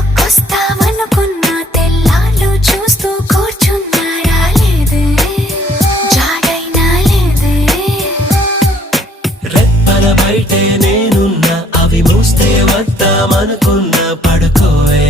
కల్లోకొస్తావనుకున్నా తెల్లాళ్ళు చూస్తూ కూర్చున్నాడా లేదే, జాడైనా లేదే. రెప్పల బయటే నేనున్నా, అవి మూస్తే వద్దామనుకున్నా పడుకోవే.